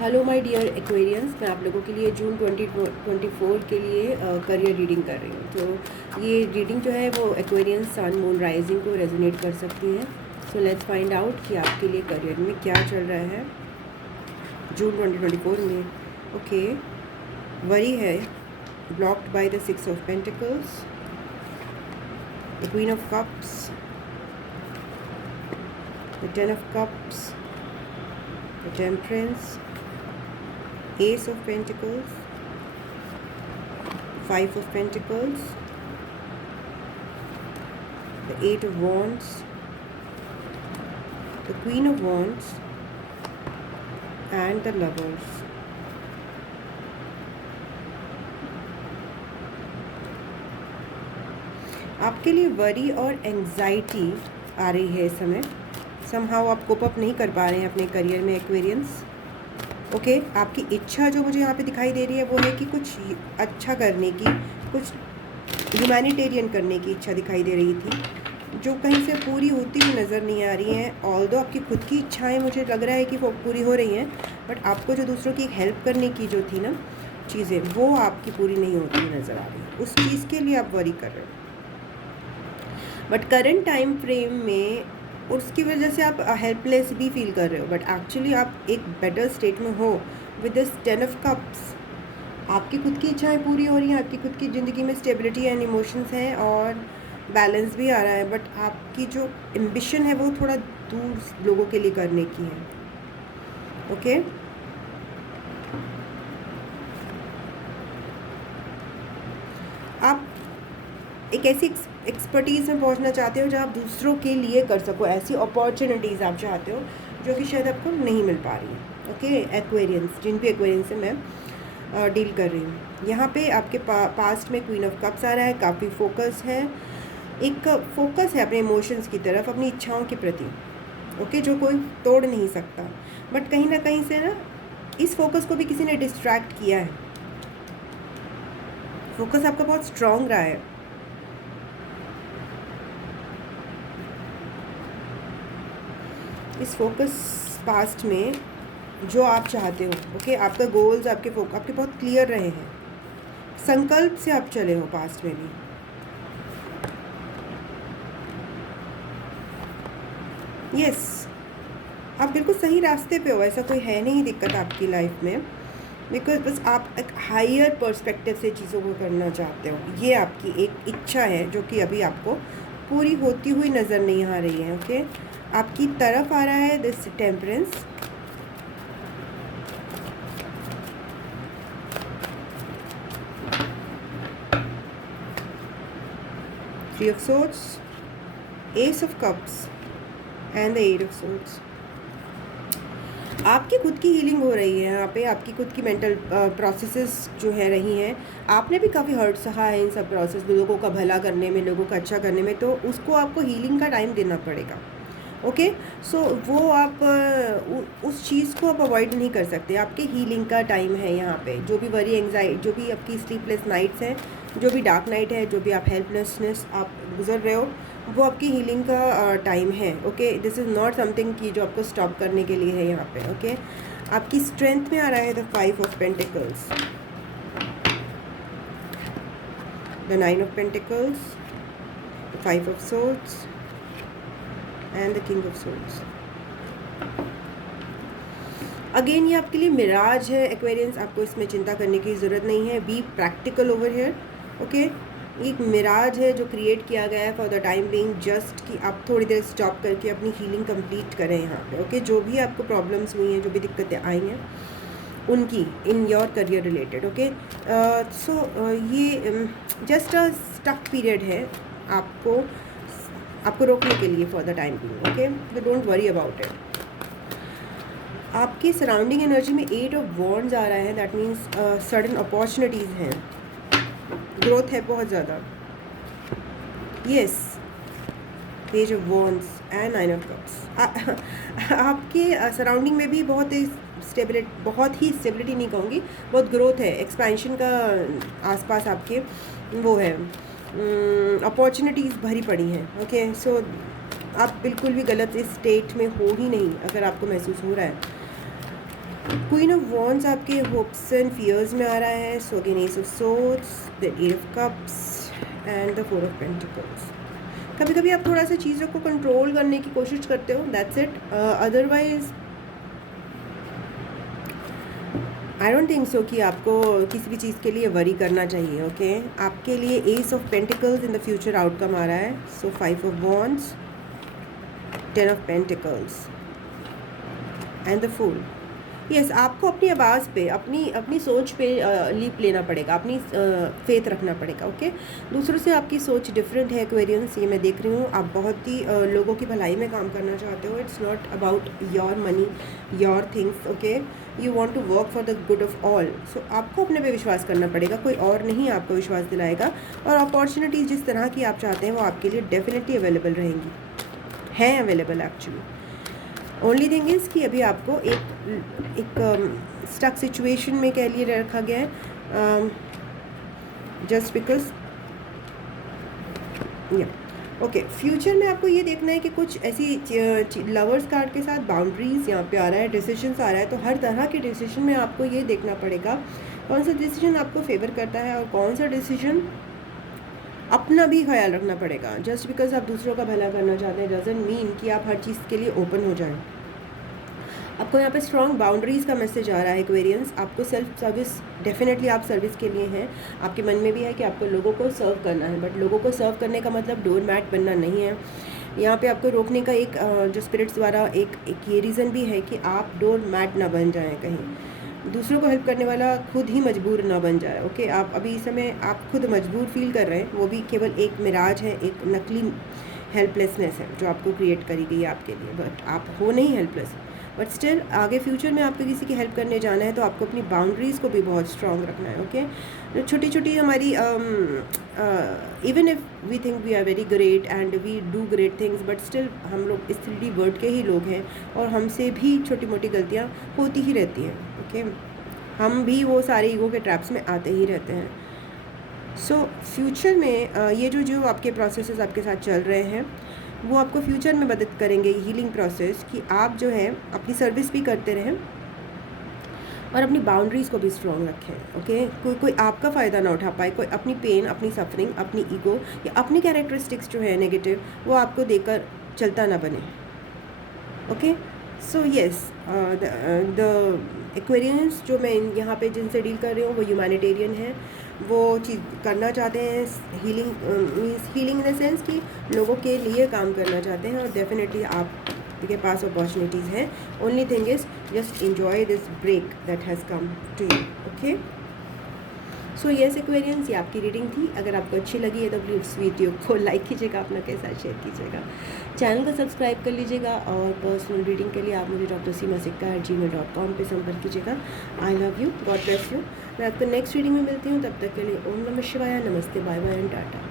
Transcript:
Hello my dear Aquarians, मैं आप लोगों के लिए जून 2024 के लिए करियर रीडिंग कर रही हूँ। तो ये रीडिंग जो है वो एक्वेरियंस सन मून राइजिंग को रेजोनेट कर सकती है। सो लेट्स फाइंड आउट कि आपके लिए करियर में क्या चल रहा है जून 2024 में। ओके, वरी है blocked by the 6 of pentacles, the queen of cups, the 10 of cups, the temperance, Ace of Pentacles, 5 of Pentacles, the 8 of Wands, the Queen of Wands, and the Lovers. आपके लिए worry और anxiety आ रही है इस समय। Somehow आप cope up नहीं कर पा रहे हैं अपने करियर में एक्वेरियंस। ओके, आपकी इच्छा जो मुझे यहाँ पे दिखाई दे रही है वो है कि कुछ अच्छा करने की, कुछ ह्यूमैनिटेरियन करने की इच्छा दिखाई दे रही थी, जो कहीं से पूरी होती हुई नज़र नहीं आ रही हैं। ऑल्दो आपकी खुद की इच्छाएं मुझे लग रहा है कि वो पूरी हो रही हैं, बट आपको जो दूसरों की हेल्प करने की जो थी ना चीज़ें, वो आपकी पूरी नहीं होती हुई नज़र आ रही। उस चीज़ के लिए आप वरी कर रहे हो, बट करंट टाइम फ्रेम में उसकी वजह से आप हेल्पलेस भी फील कर रहे हो, बट एक्चुअली आप एक बेटर स्टेट में हो विद दिस 10 ऑफ कप्स। आपकी खुद की इच्छाएं पूरी हो रही हैं, आपकी खुद की ज़िंदगी में स्टेबिलिटी एंड इमोशंस हैं और बैलेंस भी आ रहा है, बट आपकी जो एम्बिशन है वो थोड़ा दूर लोगों के लिए करने की है। ओके, आप एक ऐसी एक्सपर्टीज़ में पहुंचना चाहते हो जहां आप दूसरों के लिए कर सको, ऐसी अपॉर्चुनिटीज़ आप चाहते हो जो कि शायद आपको नहीं मिल पा रही है। ओके एक्वेरियंस, जिन भी एक्वेरियंस से मैं डील कर रही हूँ, यहाँ पे आपके पास्ट में क्वीन ऑफ कप्स आ रहा है। काफ़ी फोकस है, एक फोकस है अपने इमोशंस की तरफ, अपनी इच्छाओं के प्रति। ओके, जो कोई तोड़ नहीं सकता, बट कहीं ना कहीं से ना इस फोकस को भी किसी ने डिस्ट्रैक्ट किया है। फोकस आपका बहुत स्ट्रॉन्ग रहा है। इस फोकस पास्ट में जो आप चाहते हो, ओके, आपका गोल्स, आपके बहुत क्लियर रहे हैं। संकल्प से आप चले हो पास्ट में भी। यस, आप बिल्कुल सही रास्ते पे हो, ऐसा कोई है नहीं दिक्कत आपकी लाइफ में, बिकॉज बस आप एक हायर पर्सपेक्टिव से चीज़ों को करना चाहते हो। ये आपकी एक इच्छा है जो कि अभी आपको पूरी होती हुई नज़र नहीं आ रही है। ओके, आपकी तरफ आ रहा है this temperance, three of swords, ace of cups and the eight of swords. आपकी खुद की हीलिंग हो रही है यहाँ पे, आपकी खुद की मेंटल प्रोसेसेस जो है रही हैं। आपने भी काफ़ी हर्ट सहा है इन सब प्रोसेस, लोगों का भला करने में, लोगों का अच्छा करने में, तो उसको आपको हीलिंग का टाइम देना पड़ेगा। ओके, सो वो आप उस चीज़ को आप अवॉइड नहीं कर सकते। आपके हीलिंग का टाइम है यहाँ पे। जो भी वरी, एंजाइटी, जो भी आपकी स्लीपलेस नाइट्स हैं, जो भी डार्क नाइट है, जो भी आप हेल्पलेसनेस आप गुजर रहे हो, वो आपकी हीलिंग का टाइम है। Okay, this is not something कि जो आपको स्टॉप करने के लिए है यहाँ पे। ओके, आपकी स्ट्रेंथ में आ रहा है the 5 of pentacles, the 9 of pentacles, the 5 of swords and the king of swords. Again ये आपके लिए मिराज है एक्वेरियंस, आपको इसमें चिंता करने की ज़रूरत नहीं है। Be practical over here. Okay, एक मिराज है जो क्रिएट किया गया है for the time being, just कि आप थोड़ी देर स्टॉप करके अपनी हीलिंग कंप्लीट करें यहाँ पे। ओके, जो भी आपको प्रॉब्लम्स हुई हैं, जो भी दिक्कतें आई हैं उनकी, in your career related. Okay, so ये जस्ट अ स्टक पीरियड है आपको रोकने के लिए for the time being. Okay, तो डोंट वरी अबाउट इट। आपकी सराउंडिंग एनर्जी में 8 ऑफ वॉन्ड्स आ रहा है, दैट मीन्स सडन अपॉर्चुनिटीज़ हैं, ग्रोथ है बहुत ज़्यादा। Yes, page of wands and 9 of cups. आपके सराउंडिंग में भी बहुत ही स्टेबिलिटी नहीं कहूँगी, बहुत ग्रोथ है, एक्सपेंशन का आसपास आपके वो है, अपॉर्चुनिटीज़ भरी पड़ी हैं। ओके, सो आप बिल्कुल भी गलत इस स्टेट में हो ही नहीं अगर आपको महसूस हो रहा है। क्वीन ऑफ वॉन्ड्स आपके होप्स एंड फियर्स में आ रहा है. So again ace of swords, the eight of cups and the four of pentacles. कभी कभी आप थोड़ा सा चीज़ों को कंट्रोल करने की कोशिश करते हो, that's it. Otherwise I don't think so कि आपको किसी भी चीज़ के लिए वरी करना चाहिए. ओके आपके लिए ace of pentacles in the future outcome आ रहा है. So 5 of wands, 10 of pentacles and the fool. Yes, आपको अपनी आवाज़ पे, अपनी सोच पे लीप लेना पड़ेगा, अपनी फेथ रखना पड़ेगा. ओके दूसरों से आपकी सोच डिफरेंट है एक्वेरियंस, ये मैं देख रही हूँ. आप बहुत ही लोगों की भलाई में काम करना चाहते हो. It's not about your money, your things. Okay you want to work for the good of all. So आपको अपने पे विश्वास करना पड़ेगा, कोई और नहीं आपको विश्वास दिलाएगा. और अपॉर्चुनिटीज़ जिस तरह की आप चाहते हैं वो आपके लिए डेफिनेटली अवेलेबल रहेंगी, हैं available actually. Only thing is कि अभी आपको एक स्टक सिचुएशन में कह लिए रखा गया है, जस्ट बिकॉज या ओके. फ्यूचर में आपको ये देखना है कि कुछ ऐसी लवर्स कार्ड के साथ बाउंड्रीज यहाँ पे आ रहा है, डिसीजंस आ रहा है. तो हर तरह के डिसीजन में आपको ये देखना पड़ेगा कौन सा डिसीजन आपको फेवर करता है और कौन सा डिसीजन अपना भी ख्याल रखना पड़ेगा. जस्ट बिकॉज आप दूसरों का भला करना चाहते हैं डजंट मीन कि आप हर चीज़ के लिए ओपन हो जाएं. आपको यहाँ पे स्ट्रॉन्ग बाउंड्रीज़ का मैसेज आ रहा है एक्वेरियंस. आपको सेल्फ सर्विस, डेफिनेटली आप सर्विस के लिए हैं. आपके मन में भी है कि आपको लोगों को सर्व करना है, बट लोगों को सर्व करने का मतलब डोर मैट बनना नहीं है. यहाँ पे आपको रोकने का एक जो स्पिरिट्स द्वारा एक ये रीज़न भी है कि आप डोर मैट ना बन जाएँ, कहीं दूसरों को हेल्प करने वाला खुद ही मजबूर ना बन जाए. ओके आप अभी इस समय आप खुद मजबूर फील कर रहे हैं, वो भी केवल एक मिराज है, एक नकली हेल्पलेसनेस है जो आपको क्रिएट करी गई है आपके लिए. बट आप हो नहीं हेल्पलेस, बट स्टिल आगे फ्यूचर में आपको किसी की हेल्प करने जाना है तो आपको अपनी बाउंड्रीज़ को भी बहुत स्ट्रॉन्ग रखना है. ओके जो छोटी छोटी हमारी even if we think we are very great and we do great things, but still हम लोग इस 3D वर्ल्ड के ही लोग हैं और हमसे भी छोटी मोटी गलतियाँ होती ही रहती हैं. ओके हम भी वो सारे ईगो के ट्रैप्स में आते ही रहते हैं. सो फ्यूचर में ये जो आपके प्रोसेसेस आपके साथ चल रहे हैं वो आपको फ्यूचर में मदद करेंगे, हीलिंग प्रोसेस, कि आप जो है अपनी सर्विस भी करते रहें और अपनी बाउंड्रीज़ को भी स्ट्रॉन्ग रखें. ओके कोई आपका फ़ायदा ना उठा पाए, कोई अपनी पेन, अपनी सफरिंग, अपनी ईगो या अपनी कैरेक्टरिस्टिक्स जो है नेगेटिव वो आपको देकर चलता ना बने. Okay so yes the Aquarians जो मैं यहाँ पे जिनसे डील कर रही हूँ वो ह्यूमैनिटेरियन है. वो चीज़ करना चाहते हैं, healing means healing in the sense कि लोगों के लिए काम करना चाहते हैं और डेफिनेटली आपके पास अपॉर्चुनिटीज़ हैं. Only thing is just enjoy this break that has come to you. Okay so yes Aquarians, ये आपकी रीडिंग थी. अगर आपको अच्छी लगी है तो प्लीज़ वीडियो को लाइक कीजिएगा, अपना कैसा शेयर कीजिएगा, चैनल को सब्सक्राइब कर लीजिएगा और पर्सनल रीडिंग के लिए आप मुझे drsimasikkha@gmail.com पे संपर्क कीजिएगा. I love you, God bless you. मैं आपको नेक्स्ट रीडिंग में मिलती हूँ, तब तक के लिए ओम नमः शिवाय, नमस्ते, बाय बाय एंड टाटा.